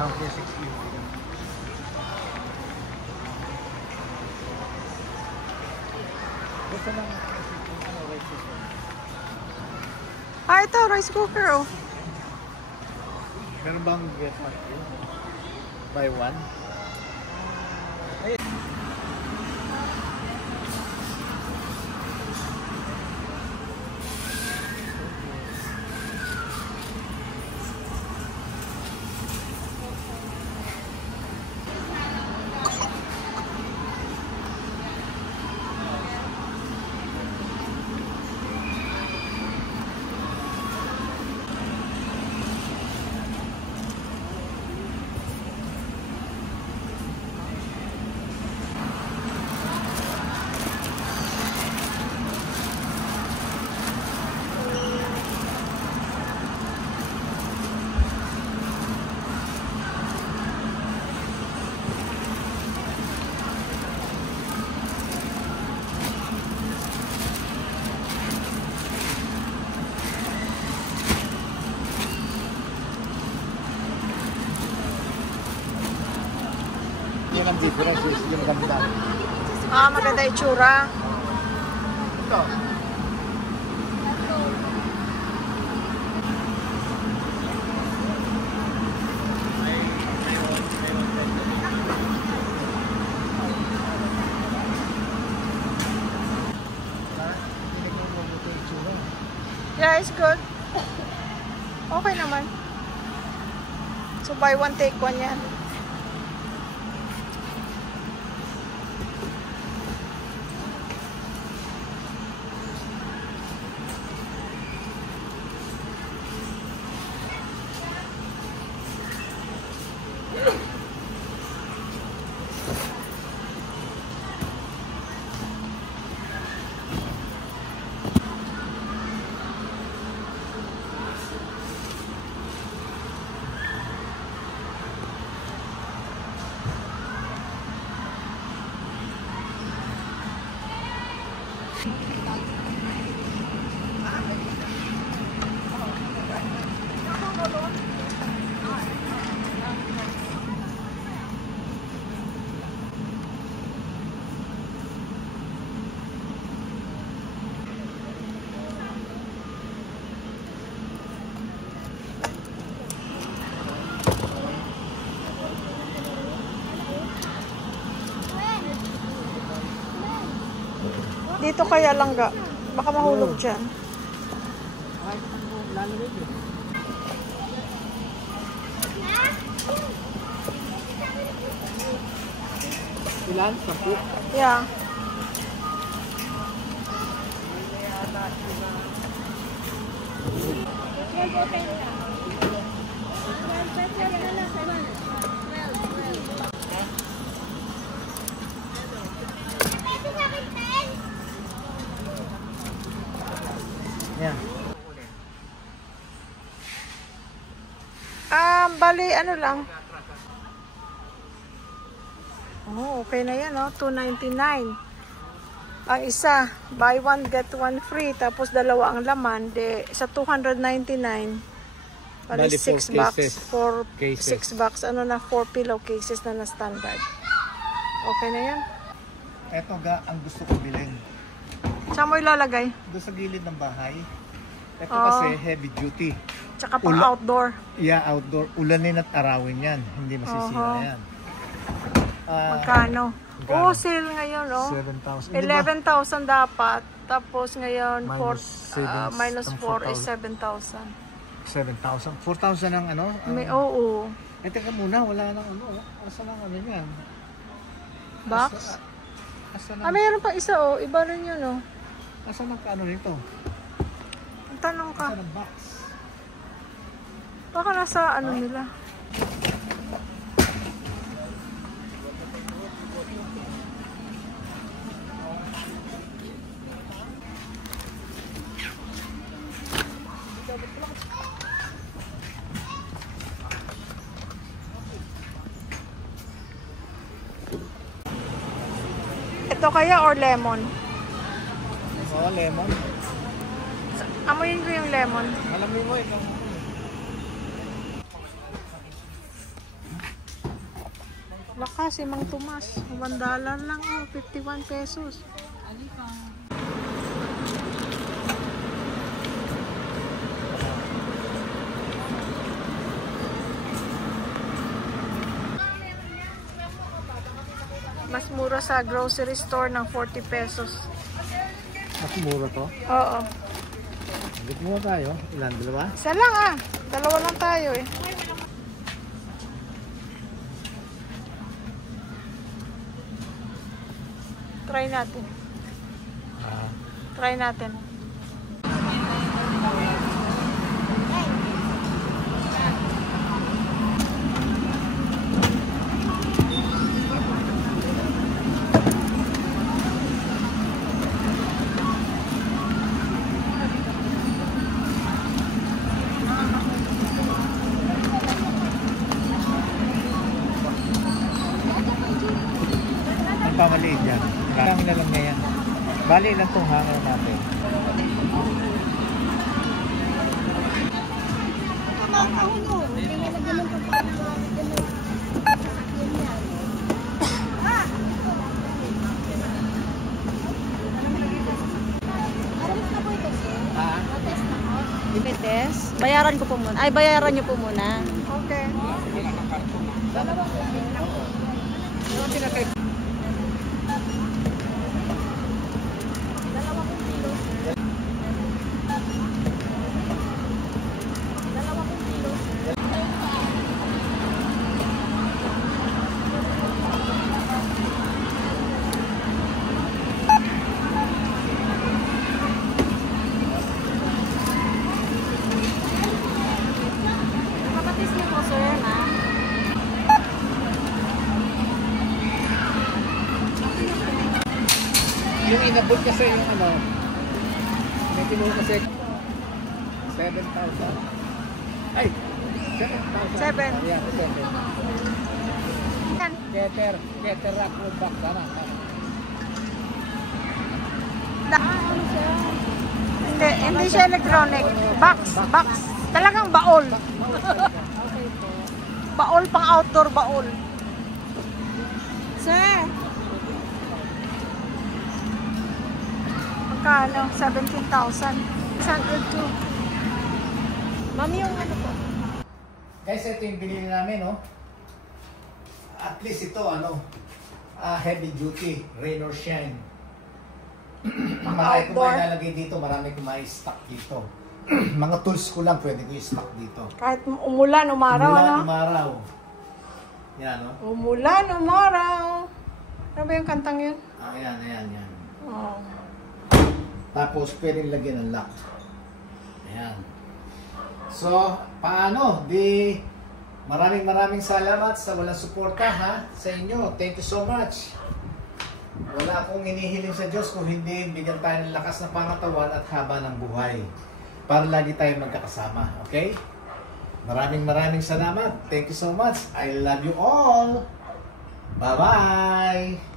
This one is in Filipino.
460. Basta lang rice cooker. Ah, ito, rice cooker, oh. Meron bang get one? Buy one? Yan ang difference is yung ganda. Ah, maganda itsura. Ito. Yeah, it's good. Okay naman. So, buy one, take one yan. Dito kaya langga. Baka mahulog dyan. Ilan? 10? Yeah. Yan. Bali, ano lang. Oh, okay na yan, oh. $2.99. Ang isa, buy one, get one free. Tapos dalawa ang laman. De, sa $299. Bali, 6 bucks. 6 bucks. Ano na, 4 pillowcases na standard. Okay na yan. Eto ga, ang gusto kong bilhin. Saan mo ilalagay? Doon sa gilid ng bahay. Ito kasi heavy duty. Tsaka pang outdoor. Yeah, outdoor. Ulanin at arawin yan. Hindi masisira yan. Magkano? Oh, sale ngayon, oh. 7,000. 11,000 dapat. Tapos ngayon, minus 4 is 7,000. 7,000? 4,000 ang ano? May, oo. Eh, teka muna. Wala nang ano. Asa lang ano yan? Box? Asa lang? Mayroon pa isa, oh. Iba rin yun, oh. Asa lang ka ano nito? Tanong ka. Asa ng box? Baka nasa ano nila. Ito kaya or lemon? Oo, lemon. Amoyin ko yung lemon. Alam mo ito. Lakas, si Mang Tomas. $1 lang, oh, 51 pesos. Mas mura sa grocery store ng 40 pesos. Mas mura to. Oo. Higit mura tayo. Ilan? Dalawa? Isa lang ah. Dalawa lang tayo eh. Try natin. Try natin. Ang pamaliit dyan. Kami na lang niya yan. Bali lang itong hanger natin. Dibetes? Bayaran ko po muna. Ay, bayaran niyo po muna. Okay. Kapatis niyo po, sir, na. Yung inabot kasi yung ano, may kinuha kasi 7,000. Ay! 7,000. 7. Ayan, 7. Yan. Keter rock wood box. Tama. Hindi siya electronic. Box. Talagang baol. Baol pang outdoor baol. Sir. Magkano? 17,000. 602. Mami, yung ano po? Guys, ito yung binili namin, no? At least ito, heavy duty, rain or shine. Marami ko Outdoor. ilalagay dito, marami ko stock dito. Mga tools ko lang pwede ko i-stock dito. Kahit umulan, umaraw, ano? Umaraw. Yan, no? Umulan, umaraw. Ano ba yung kantang yun? Ayan. Oh. Tapos pwedeng lagyan ng lock. Ayan. So, paano? Maraming salamat sa walang suporta sa inyo. Thank you so much. Wala akong inihiling sa Diyos kung hindi bigyan tayo ng lakas ng pangatawan at haba ng buhay. Para lagi tayong magkakasama. Okay? Maraming salamat. Thank you so much. I love you all. Bye-bye.